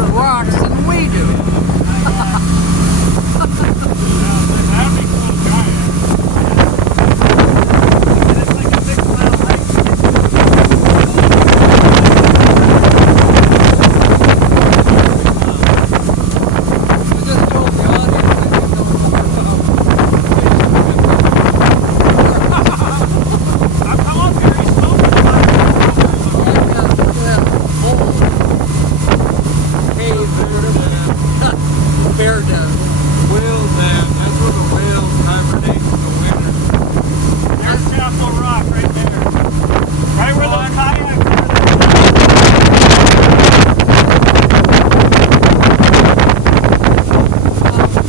bigger rocks than we do. That'd be cool kayak. And it's like a 6-mile hike. I just told the audience that you know I'm telling you, he's smoking. bear den. Whale dam. That's where the whales hibernate in the winter. There's Chapel Rock right there. Right where those kayaks are. I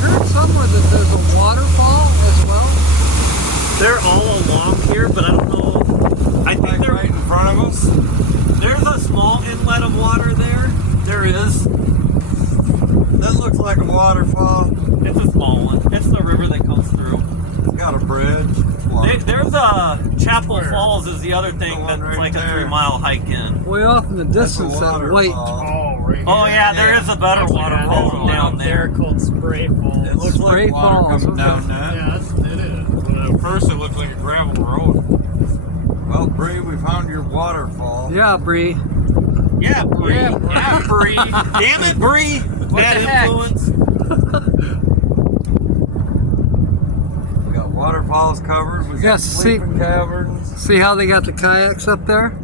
heard somewhere that there's a waterfall as well. They're all along here, but I don't know. I think Like they're right in front of us. There's a small inlet of water there. There is. That looks like a waterfall. It's a small one. It's the river that comes through. It's got a bridge. There's a Chapel Falls is the other thing The one that's right like a there. 3-mile hike in. Way off in the That's a distance, that white. waterfall. right Oh yeah, there is a better There's waterfall one down there. called Spray Falls. It looks Spray like water Falls, coming okay. down that. Yeah, it is. But at first it looked like a gravel road. Well, Bree, we found your waterfall. Yeah, Bree. Yeah, Bree. Yeah, Bree. Damn it, Bree. Bad the heck? influence. We got waterfalls covered. We got Yes, see- sleeping caverns. See how they got the kayaks up there?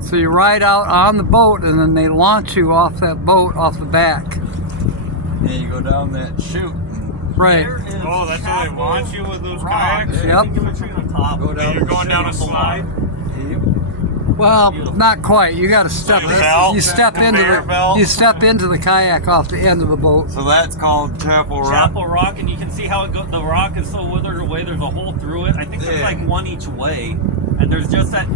So you ride out on the boat and then they launch you off that boat off the back. And you go down that chute. And Right. There is Oh, that's how they Chapel launch you with those Rock. kayaks? Yep. Give a tree on top. Go down You're the going down a chute. slide? Well, not quite. You got to step. Like a bell? You step into Conveyor the. belt? You step into the kayak off the end of the boat. So that's called Chapel Rock. Chapel Rock, and you can see how it goes. The rock is so withered away. There's a hole through it. I think there's Yeah. like one each way, and there's just that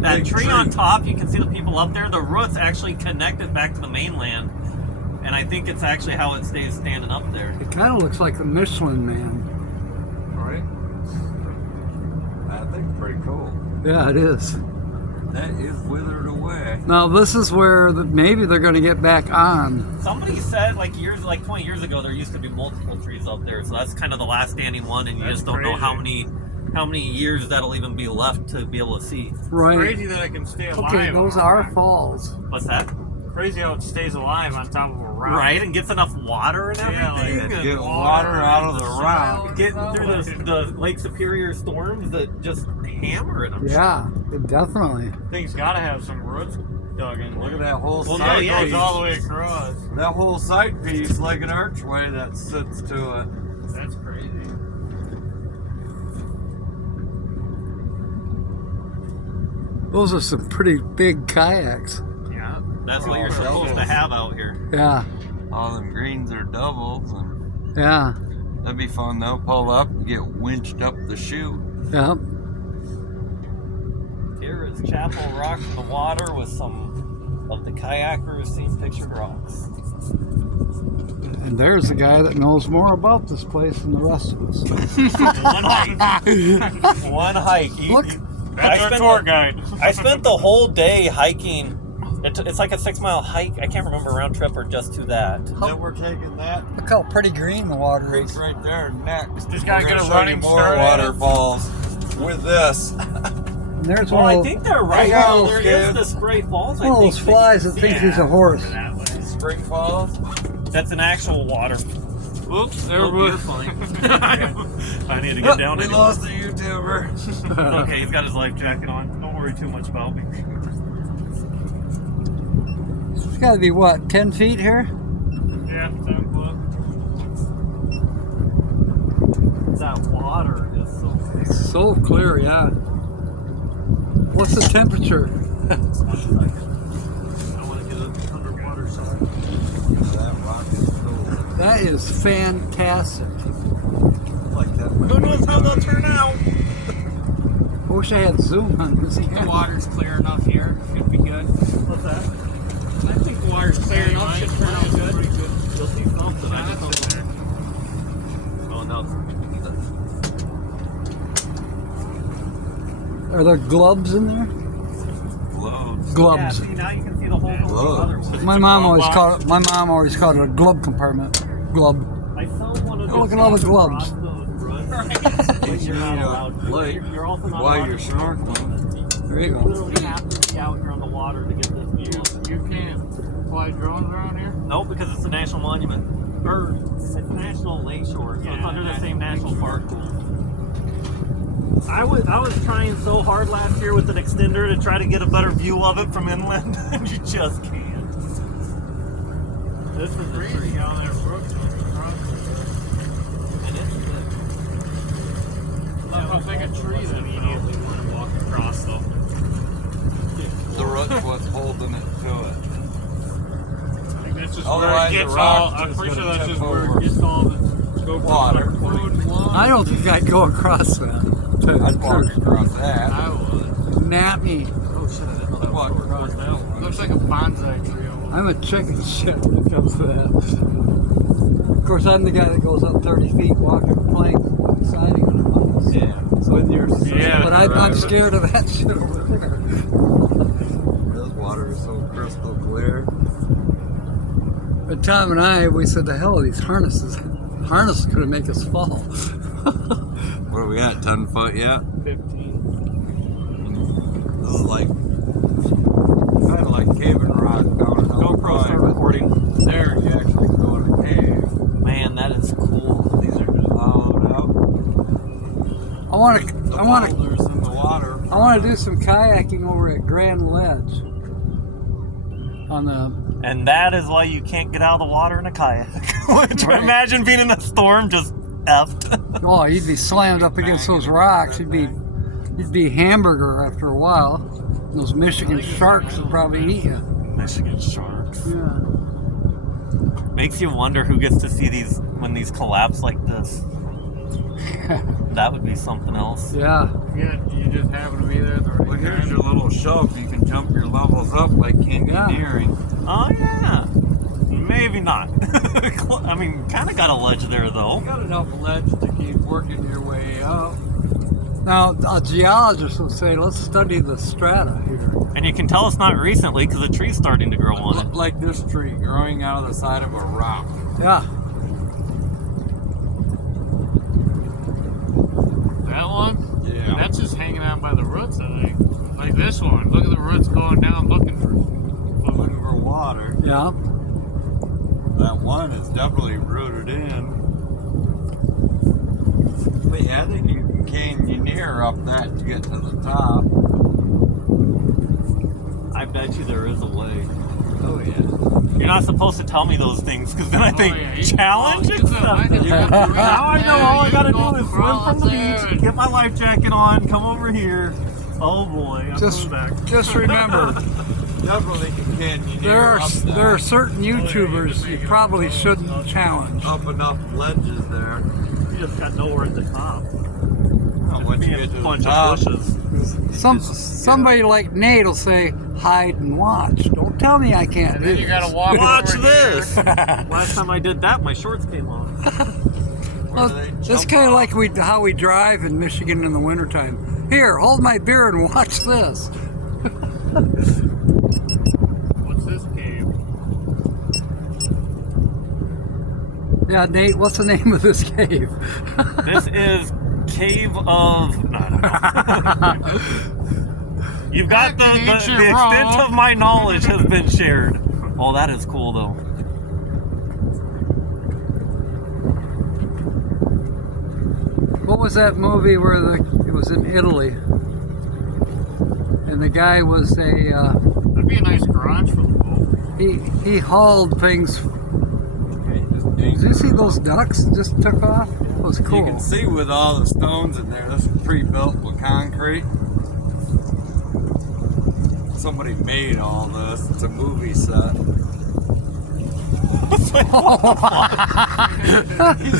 Big tree tree. on top. You can see the people up there. The roots actually connect it back to the mainland, and I think it's actually how it stays standing up there. It kind of looks like the Michelin Man. Right? I think it's pretty cool. Yeah, it is. That is withered away. Now this is where maybe they're going to get back on. Somebody said like 20 years ago, there used to be multiple trees up there, so that's kind of the last standing one, and you That's just don't know crazy. how many years that'll even be left to be able to see. Right. Crazy that it can stay alive. Okay, those on a are rock. falls. What's that? Crazy how it stays alive on top of a rock. Right, and gets enough water and Yeah, like everything. and Get water out of the rock. getting through the Lake Superior storms that just hammer it. I'm sure. Yeah, definitely. Thing's got to have some roots dug in. Look at that whole Well, side no, yeah, It piece. goes all the way across. That whole side piece, like an archway that sits to it. That's crazy. Those are some pretty big kayaks. Yeah. That's what you're supposed to have out here. Yeah, All them greens are doubles, and yeah, that'd be fun. They'll pull up and get winched up the chute. yeah. Here is Chapel Rock in the water with some of the kayakers seen pictured rocks. And there's a guy that knows more about this place than the rest of us. One hike. One hike. Look. That's our tour guide. I spent the whole day hiking. It's like a 6-mile hike. I can't remember round trip or just to that. Then we're taking that Look how pretty green the water creek is. right there next. Just gotta We're get a gonna show running you more start at it. waterfalls with this. And there's Well, one I of, think they're right. Hang on, There kid. is the Spray Falls. I one of think those flies that thinks he's a horse. That way. Spring Falls. That's an actual water. Oops, there Oh, we you're fine. I need to get down We anyway. lost the YouTuber. Okay, he's got his life jacket on. Don't worry too much about me. It's got to be what, 10 feet here? Yeah, 10 foot. That water is so It's so clear, yeah. What's the temperature? I want to get an underwater shot. That rock is cool. That is fantastic. Like that. Who knows how they'll turn out? I wish I had zoom on this. The water's clear enough here. Should be good. What's that? I think the water's clear enough. Should turn out good. You'll see something. I just don't know. Oh, no. Are there gloves in there? Gloves. Gloves. Yeah, see, now you can see the whole Gloves. other way. My mom always called it a glove compartment. Glove. I saw one of Oh, look at all the gloves. You're not allowed to. You're also not While allowed you're to. snorkeling. There you You go. literally have to be out here on the water to get this view. You can't fly drones around here? Nope, because it's a national monument. Or it's National Lakeshore, so it's under the same national park rules. I was trying so hard last year with an extender to try to get a better view of it from inland, and you just can't. This is Crazy down there, Brooks. And it's good. Love how big a tree that Immediately want to walk across though. The root's what's holding it to it. I think that's just where Otherwise, it the gets rock's all. I'm just pretty sure gonna that's tip just where over. it gets all the Water. food and water. I don't think I'd go across that. I'd walk across that. I would. Nap me. Oh shit, I didn't know that Walk was across that one. Looks like a bonsai tree almost. I'm a chicken shit when it comes to that. Of course, I'm the guy that goes up 30 feet walking a plank siding on a mountain. Yeah. So when you're, Yeah, but I'm right. scared of that shit over there. This water is so crystal clear. But Tom and we said, the hell are these harnesses? Harnesses could make us fall. What are we at? 10 foot yet? 15. This is like kind of like cave and rock down in GoPro start recording. There you actually go in a cave. Man, that is cool. These are just hollowed out. I want The to boulders in the water. do some kayaking over at Grand Ledge. On the And that is why you can't get out of the water in a kayak. Which Right. imagine being in a storm just effed. oh, you'd be slammed up against those rocks. You'd be hamburger after a while. Those Michigan sharks would probably eat you. Michigan sharks. Yeah. Makes you wonder who gets to see these when these collapse like this. That would be something else. Yeah. Yeah, you just happen to be there at the Well, right here's time. your little shelf. You can jump your levels up like canyoneering. Oh yeah. Maybe not. I mean, kind of got a ledge there though. You got enough ledge to keep working your way up. Now, a geologist would say, let's study the strata here. And you can tell it's not recently because the tree's starting to grow on it. Like this tree growing out of the side of a rock. Yeah. That one? Yeah. That's just hanging out by the roots, I think. Like this one. Look at the roots going down looking for Looking for water. Yeah. That one is definitely rooted in. But yeah, I think you can canyoneer up that to get to the top. I bet you there is a way. Oh yeah. You're not supposed to tell me those things because then I think yeah, you- challenge oh, you know, I accepted. know. Now I know all I You gotta can go do is swim crawl from the up there beach, and- get my life jacket on, come over here. Oh boy, I'm Just, coming back. just remember, Definitely can canyoneer there are up that. there are certain YouTubers you probably shouldn't challenge. Up enough ledges there. You just got nowhere at the top. Once you Be a get to the bunch top, of bushes. Somebody like Nate will say, hide and watch. Don't tell me I can't And do then you gotta this. walk Watch over this. here. Last time I did that, my shorts came off. where do they This jump kind of off? like how we drive in Michigan in the wintertime. Here, hold my beer and watch this. What's this cave? Yeah, Nate, what's the name of this cave? This is Cave of. No, I don't know. You've got the Ancient extent Rome. of my knowledge has been shared. Oh, that is cool though. What was that movie where it was in Italy? And the guy was That'd be a nice garage for the boat. he hauled things. Okay, just ding. Did you see those ducks that just took off? It was You cool. can see with all the stones in there, this is pre-built with concrete. Somebody made all this. It's a movie set. He's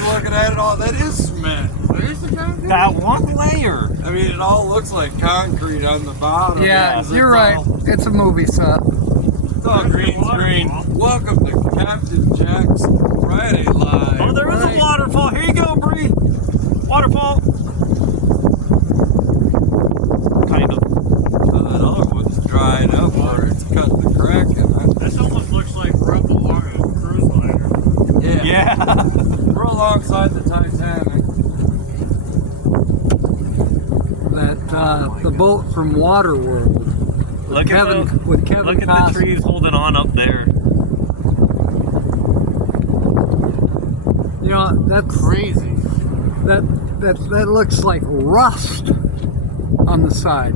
looking at it all. That is cement. There's the concrete? That one layer. I mean, it all looks like concrete on the bottom. Yeah, because you're it's right. all- It's a movie set. It's all green screen. Welcome to Captain Jack's Friday Live. Oh, there is a waterfall. Here you go, Bree. Waterfall. Kind of. That other one's dried up or it's cut the crack in it. This almost looks Titanic. The boat from Waterworld. With Look Kevin, at with Kevin look at the Costner. trees holding on up there. You know, that's Crazy. that looks like rust on the side.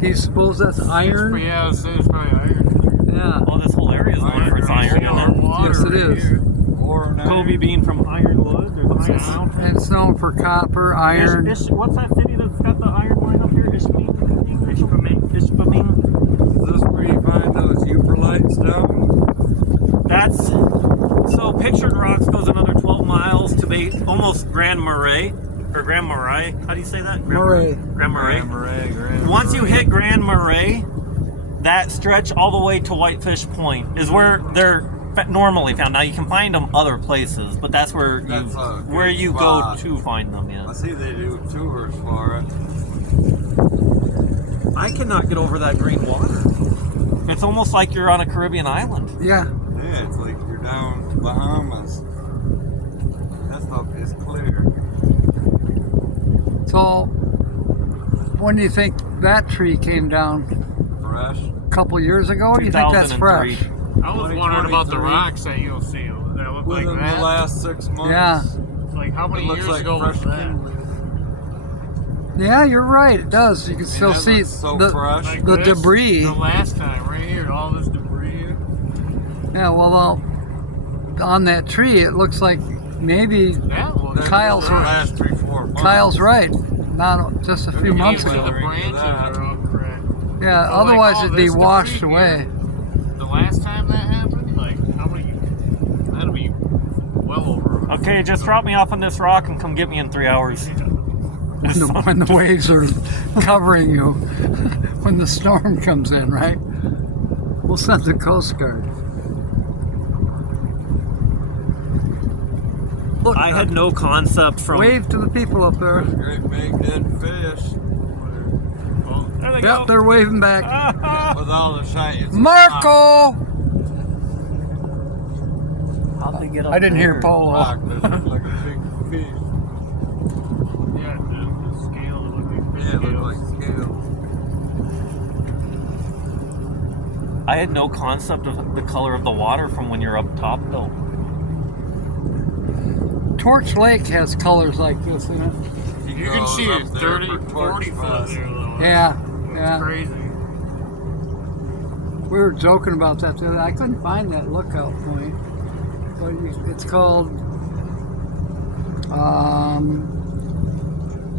Do you suppose that's iron? Yeah, it's probably iron. Yeah. Oh, this whole area is known for its iron. Isn't it? Yes, it is. Or Kobe being from Ironwood. There's Iron Mountain. And it's known for copper, iron. What's that city that's got the iron line up here? Ishpeming. Is this where you find those Uberlite stone? That's so Pictured Rocks goes another 12 miles to almost Grand Marais or Grand Marais. How do you say that? Marais. Grand Marais. Grand Once you hit Grand Marais, that stretch all the way to Whitefish Point is where they're normally found. Now you can find them other places, but that's where you spot. go to find them. I Yeah. see they do tours for it. I cannot get over that green water. It's almost like you're on a Caribbean island. Yeah. Yeah, it's like you're down to Bahamas. That stuff is clear. So, when do you think that tree came down? Fresh. A couple years ago? Or do you think that's 2003. fresh? I was wondering about the 2023. rocks that you'll see that look like Within that. the last 6 months. Yeah. Like how many It looks years like ago fresh was that? kindling. Yeah, you're right. It does. You can still that see looks so the fresh. Like the this, debris. The last time, right here, all this debris. Yeah. Well, on that tree, it looks like maybe That looks. Kyle's The right. last 3-4 months. Kyle's right. Not just a few months Even ago. the branches are all cracked. Yeah. So, like, Otherwise, all it'd be this washed debris away. here, the last time that happened, like how many? That'll be well over. Okay, just drop me off on this rock and come get me in 3 hours. When the waves are covering you, when the storm comes in, right? We'll send the Coast Guard. Look, I had no concept from. wave to the people up there. Great big dead fish. There they Yep, go. they're waving back. With all the shite. It's Marco! How'd they get up I didn't hear there? Polo. rock that looked like a big fish. Yeah, the scale look like fish Yeah, it scales. looked like scales. I had no concept of the color of the water from when you're up top, though. Torch Lake has colors like this in it. You can see it 30, 40 foot there though. Yeah, It's yeah. crazy. We were joking about that the other day. I couldn't find that lookout point. But it's called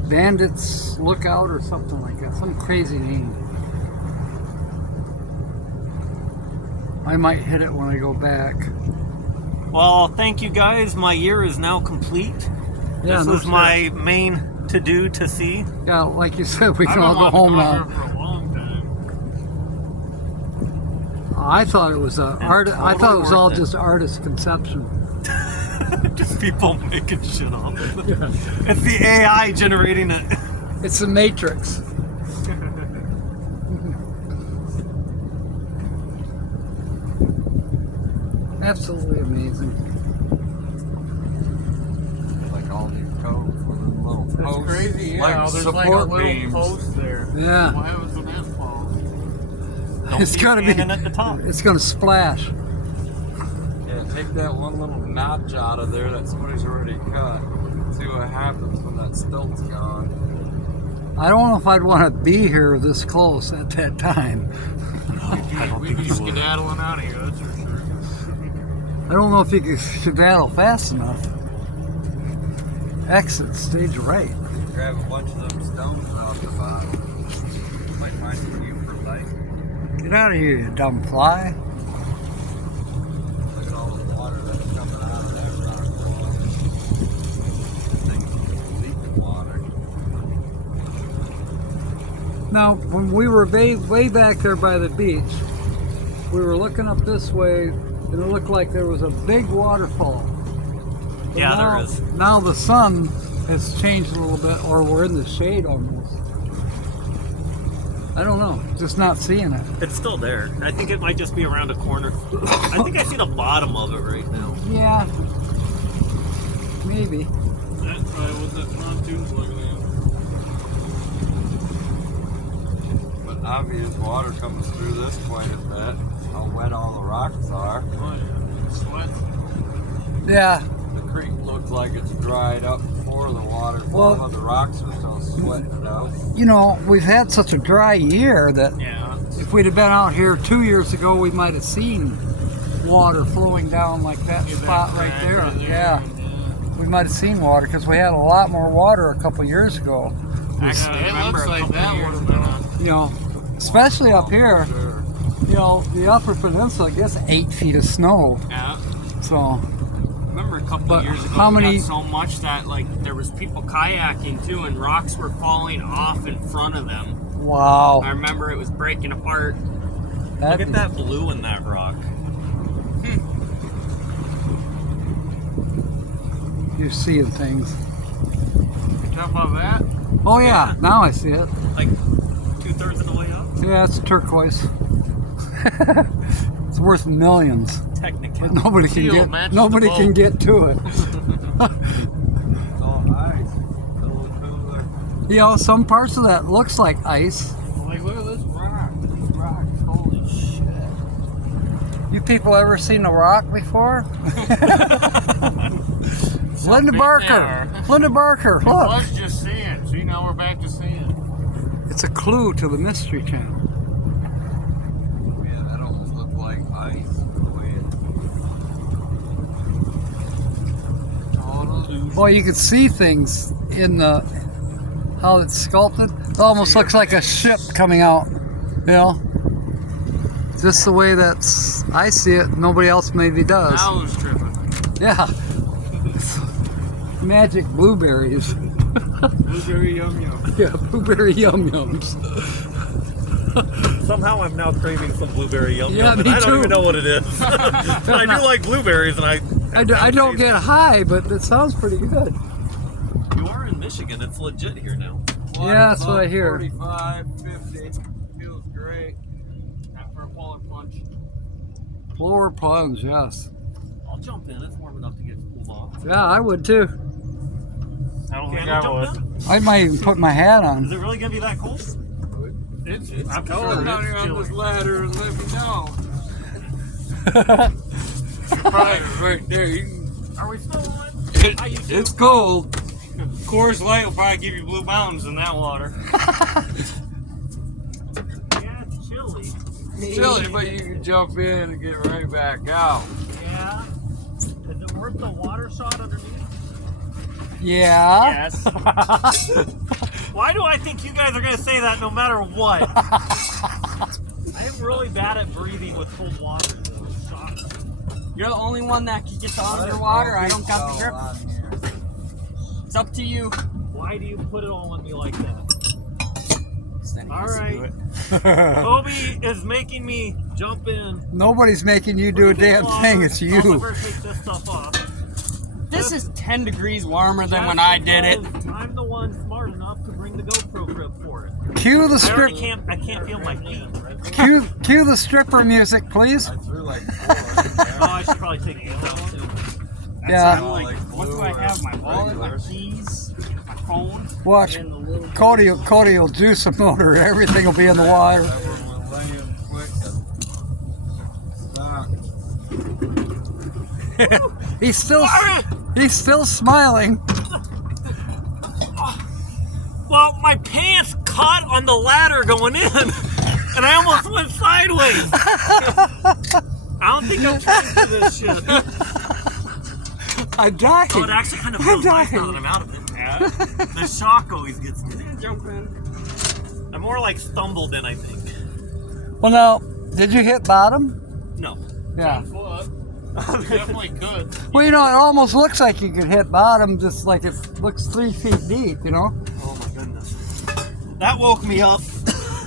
Bandits Lookout or something like that. Some crazy name. I might hit it when I go back. Well, thank you guys. My year is now complete. Yeah, This no was shit. my main to-do to see. Yeah, like you said, we I've can been all go wanting to home come now. here for a long time. I thought it was a art. I thought it totally was all worth it. just artist conception. Just people making shit up. It's the AI generating it. It's the Matrix. Absolutely amazing. Like all these coves with a little That's posts, crazy. Yeah, like there's support like a little beams. post there. Yeah. What happens when that falls? Don't It's be gonna be- standing at the top. It's gonna splash. Yeah, take that one little notch out of there that somebody's already cut. See what happens when that stilt's gone. I don't know if I'd want to be here this close at that time. I don't We'd think be you would. skedaddling out of here, that's for sure. I don't know if you can skedaddle fast enough. Exit stage right. Grab a bunch of them stones off the bottom. Might find some you for life. Get out of here, you dumb fly. Look at all the water that's coming out of that rock wall. Thing's leaking water. Now, when we were way back there by the beach, we were looking up this way, and it looked like there was a big waterfall. But Yeah, now, there is. Now the sun has changed a little bit, or we're in the shade almost. I don't know, just not seeing it. It's still there. I think it might just be around a corner. I think I see the bottom of it right now. Yeah, maybe. That's probably what that pontoon's looking at. But obvious water comes through this quite a bit. How wet all the rocks are. Oh yeah, sweat. Yeah. The creek looks like it's dried up before the water. Well- But the rocks are still sweating it out. You know, we've had such a dry year that Yeah. if we'd have been out here 2 years ago, we might have seen water flowing down like that spot right there. Yeah, we might have seen water because we had a lot more water a couple years ago. Actually, it remember looks a like couple that years would ago. have been You know, especially up here. Sure. You know, the Upper Peninsula gets 8 feet of snow. Yeah. So, Remember a couple But years ago, how we many- got so much that like there was people kayaking too, and rocks were falling off in front of them. wow. I remember it was breaking apart. Look at that blue in that rock. You're seeing things. How about that? Oh yeah, now I see it. Like 2/3 of the way up. Yeah, it's turquoise. It's worth millions, Technically. but nobody can Steel get matches nobody the can boat. get to it. It's all ice. A little cooler. You know, some parts of that looks like ice. Like, look at this rock. These rocks, holy shit. You people ever seen a rock before? Linda big Barker. there. Linda Barker. I Look, was just seeing. See, now we're back to seeing. it's a clue to the Mystery Channel. Yeah, that almost looked like ice. The way it Total illusion. Boy, you can see things in the how it's sculpted. It almost looks like a ship coming out. You know, just the way that's I see it. Nobody else maybe does. I was tripping. Yeah. Magic blueberries. Blueberry yum yum. Yeah, blueberry yum yums. Somehow I'm now craving some blueberry yum Yeah, yum, and me I don't too. even know what it is. But I do like blueberries, and I don't get high, but it sounds pretty good. You are in Michigan. It's legit here now. Yeah, that's what I hear. 45, 50. Feels great. Time for a polar plunge. Lower plunge, yes. I'll jump in. It's warm enough to get cooled off. Yeah, I would too. I don't Can think I I jump would. in? I might even put my hat Is on. it really gonna be that cold? It's I'm sure going down it's here on chilly. this ladder and let me know. Probably Right there. You Are we still on? How you it's cold. Coors Light will probably give you Blue Mountains in that water. Yeah, it's chilly. It's chilly, but you can jump in and get right back out. Yeah. Is it worth the water shot underneath? Yeah. Yes. Why do I think you guys are gonna say that no matter what? I am really bad at breathing with cold water. Though. Shock. You're the only one that can get underwater. I don't got the grip. It's up to you. Why do you put it all on me like that? Then he All has to do right. it. Kobe is making me jump in. Nobody's making you do a damn thing. It's I'll you. never take this stuff off. This is 10 degrees warmer than when Just I did it. because I'm the one smart enough to bring the GoPro grip for it. Cue the I already strip. I can't feel my feet. Cue the stripper music, please. I threw like Oh, I should probably take these out too. Yeah. I'm like, what do I have? My wallet, my keys, my phone, Watch. and the little. Cody will juice a motor. Everything will be in the water. everyone laying quick and stop. He's still smiling. Well, my pants caught on the ladder going in, and I almost went sideways. I don't think I'm trying to do this shit. I'm dying. Oh, it actually kind of I'm feels nice dying. now that I'm out of it. The shock always gets me. Jump in. I more like stumbled in, I think. Well, now, did you hit bottom? No. Yeah. foot. You definitely could. Well, you know, it almost looks like you could hit bottom, just like it looks 3 feet deep. You know. Oh my goodness. That woke me up.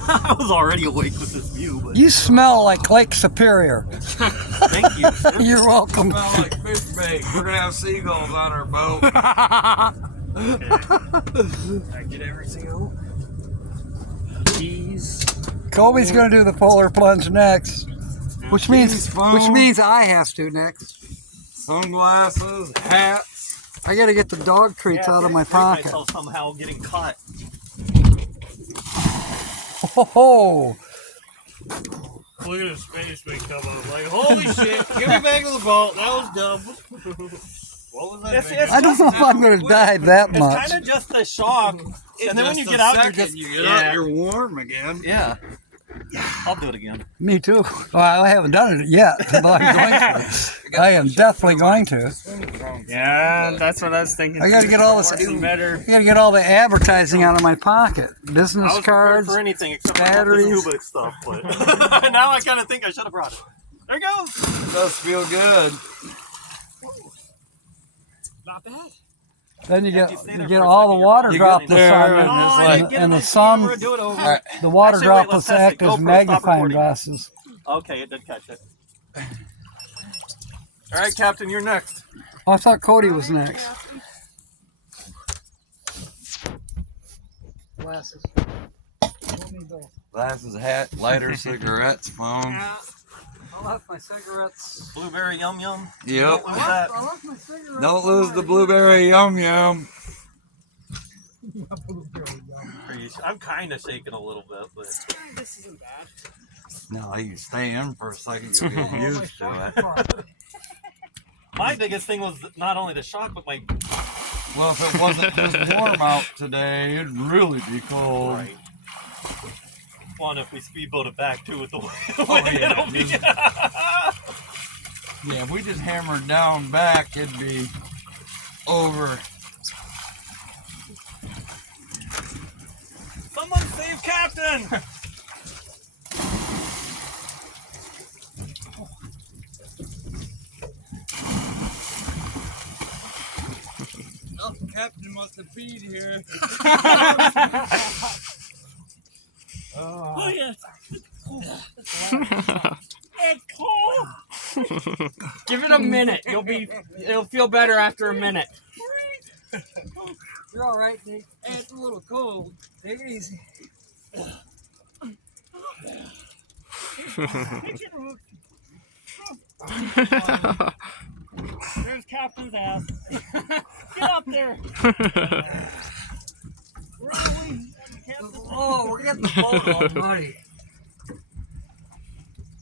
I was already awake with this view, but You smell like Lake Superior. thank you. Sir. You're welcome. Smell like fish bait. We're gonna have seagulls on our boat. I get everything out. Keys. Kobe's gonna do the polar plunge next, which means Keys, phone. I have to next. Sunglasses, hats. I gotta get the dog treats out of my pocket. Myself somehow getting caught. Oh, Look at his face when he come up. Like, holy shit, give me back to the boat. That was dumb. What was that? It's I don't know if I'm gonna dive that It's much. kind of just a shock, and then when you get out, You're warm again. Yeah. I'll do it again. Me too. Well, I haven't done it yet, but I'm going to. I am definitely going to. Yeah, that's what I was thinking. I gotta get all this. better. I gotta get all the advertising out of my pocket. I Business was prepared cards. for anything except for batteries. the scuba stuff, but now I kind of think I should have brought it. There it goes. It does feel good. Not bad. Then you get you stay there get for a all second, the you're water probably droplets getting on there, you, and it's and, like- and the sun, Do it over. Alright. the water Actually, wait, droplets let's test act it. as GoPro, stop magnifying recording. glasses. Okay, it did catch it. All right, Captain, you're next. Oh, I thought Cody was next. Glasses. Glasses, hat, lighter, cigarettes, phone. I left my cigarettes. Blueberry yum yum. Yep. What was that? I left my cigarettes. Don't lose the blueberry yum yum. I'm kind of shaking a little bit, but This isn't bad. No, you stay in for a second, you'll get used to it. my biggest thing was not only the shock, but my Well, if it wasn't just warm out today, it'd really be cold. right. One, if we speedboat it back too with the wind, yeah, it'll be. Yeah, if we just hammered down back, it'd be over. Someone save Captain! Oh, Captain must have peed here. Oh yeah. It's cold. Give it a minute. It'll feel better after a minute. You're all right, Dave. Hey, it's a little cold. Take it easy. There's Captain's ass. Get up there. Where are we? Oh, we're getting the boat all muddy.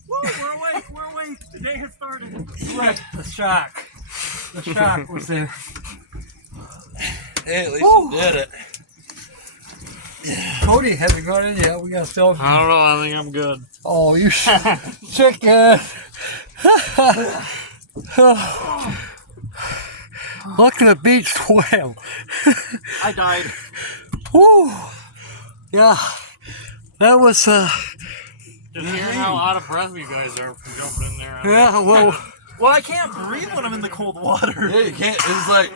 Woo, we're awake, we're awake. The day has started. Right, the shock. The shock was there. Hey, at least Woo. you did it. Cody hasn't gone in yet. We got still. I don't know. I think I'm good. Oh, you chicken. Look at the beach whale. I died. Woo. Yeah. That was, Just hearing how out of breath you guys are from jumping in there. yeah, well, Well, I can't breathe when I'm in the cold water. Yeah, you can't. It's like,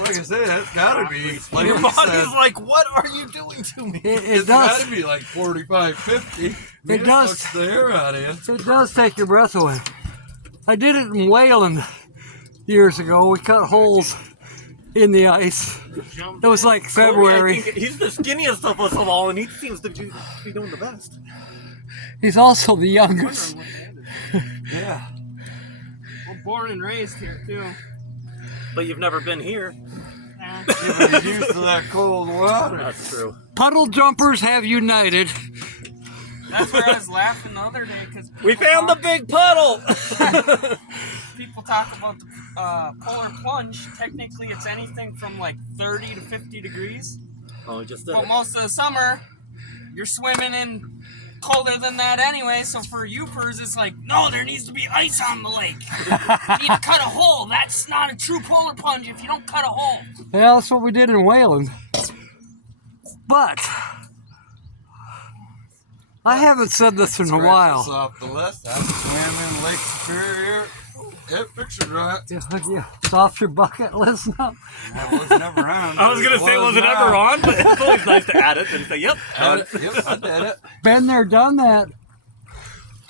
like I said, that's gotta be. Like Your you body's said, like, what are you doing to me? it it's does. gotta be like 45, 50. It does. Sucks the air out of you. It does take your breath away. I did it in Wayland years ago. We cut holes in the ice. It was like February. I think he's the skinniest of us all, and he seems to be doing the best. He's also the youngest. Yeah. We're born and raised here too. But you've never been here. You're used to that cold water. That's true. Puddle jumpers have united. That's where I was laughing the other day because We found the big puddle! people talk about the polar plunge. Technically, it's anything from like 30 to 50 degrees. Oh, we just did But it. most of the summer, you're swimming in colder than that anyway. So for Upers, it's like, no, there needs to be ice on the lake. You need to cut a hole. That's not a true polar plunge if you don't cut a hole. Yeah, that's what we did in Wayland. But I haven't said this in a while. Off the list, I swam in Lake Superior. It pictured right. Yeah, it's off your bucket list now. That was never on. I was gonna say, was it ever on? But it's always nice to add it and say, yep. Yep, I did it. Been there, done that.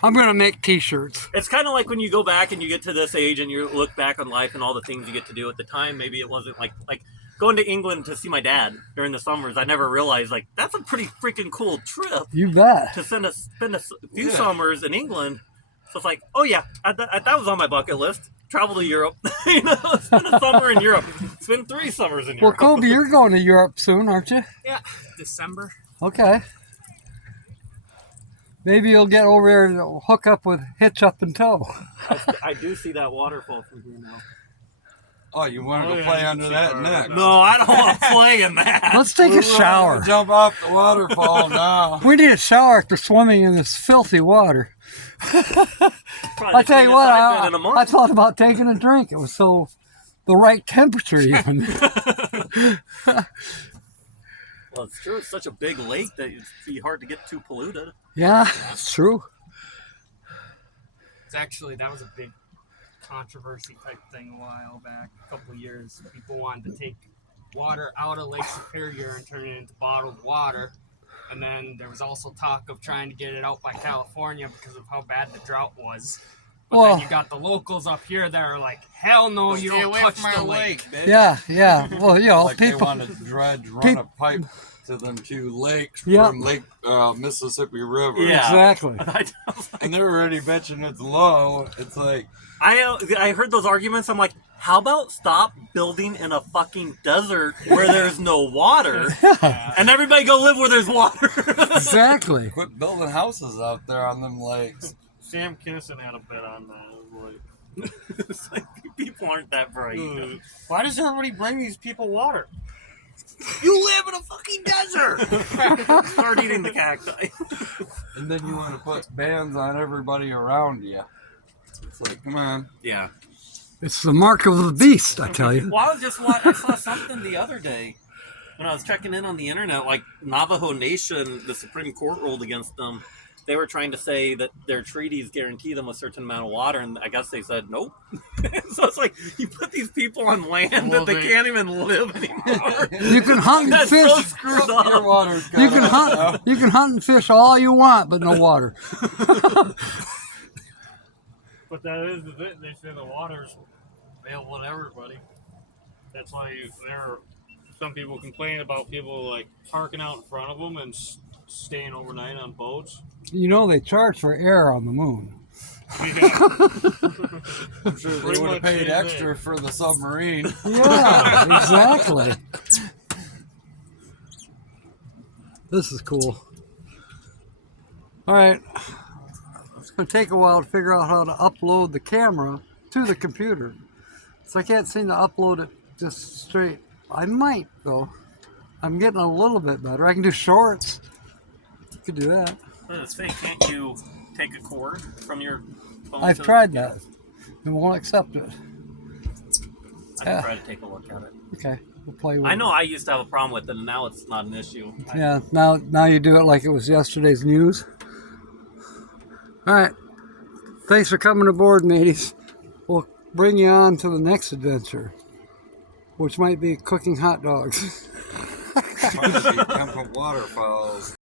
I'm gonna make T-shirts. It's kind of like when you go back and you get to this age and you look back on life and all the things you get to do at the time. Maybe it wasn't like going to England to see my dad during the summers. I never realized like that's a pretty freaking cool trip You bet. to spend a few Yeah. summers in England. So it's like, oh yeah, that was on my bucket list. travel to Europe. You know, spend a summer in Europe. Spend 3 summers in Well, Europe. Kobe, you're going to Europe soon, aren't you? Yeah, December. Okay. Maybe you'll get over there and hook up with Hitch Up and Toe. I do see that waterfall from here now. Oh, you wanted Oh, to yeah, play you under can that see next? No, I don't want to play in that. Let's take a shower. Jump off the waterfall now. We need a shower after swimming in this filthy water. I tell you what, I thought about taking a drink. It was so the right temperature even. Well, it's true. It's such a big lake that it'd be hard to get too polluted. Yeah, it's true. It's actually, that was a big controversy type thing a while back, a couple of years. People wanted to take water out of Lake Superior and turn it into bottled water. And then there was also talk of trying to get it out by California because of how bad the drought was. But Well, then you got the locals up here that are like, hell no, you Stay don't away touch from the my lake. bitch. yeah. Well, you know, Like they people. wanted to run peop- a pipe to them 2 lakes Yep. from Lake Mississippi River. Yeah. Exactly. And they're already bitching it's low. It's like, I heard those arguments. I'm like, how about stop building in a fucking desert where there's no water, and everybody go live where there's water? Exactly. quit building houses out there on them lakes. Sam Kinison had a bet on that. It was It's like, people aren't that bright. like, why does everybody bring these people water? You live in a fucking desert. Start eating the cacti. And then you want to put bans on everybody around you. It's like, come on. Yeah. It's the mark of the beast, I tell you. Well, I saw something the other day when I was checking in on the internet. Like Navajo Nation, the Supreme Court ruled against them. They were trying to say that their treaties guarantee them a certain amount of water, and I guess they said nope. So it's like you put these people on land that they can't even live anymore. You can hunt and That's fish. so screwed Your up. water's You cut can off hunt. now. You can hunt and fish all you want, but no water. But that is it. They say the water's available to everybody. That's why some people complain about people like parking out in front of them and staying overnight on boats. You know they charge for air on the moon. Yeah. I'm sure they Pretty would much have paid is extra it. for the submarine. Yeah, exactly. This is cool. All right. It's going to take a while to figure out how to upload the camera to the computer. So I can't seem to upload it just straight. I might, though. I'm getting a little bit better. I can do shorts. You could do that. That's fake. Can't you take a cord from your phone? I've tried that. It won't accept it. I can try to take a look at it. Okay, we'll play with I it. know I used to have a problem with it, and now it's not an issue. Yeah, now you do it like it was yesterday's news. All right. Thanks for coming aboard, mateys. We'll bring you on to the next adventure, which might be cooking hot dogs. Might be Temple Waterfalls.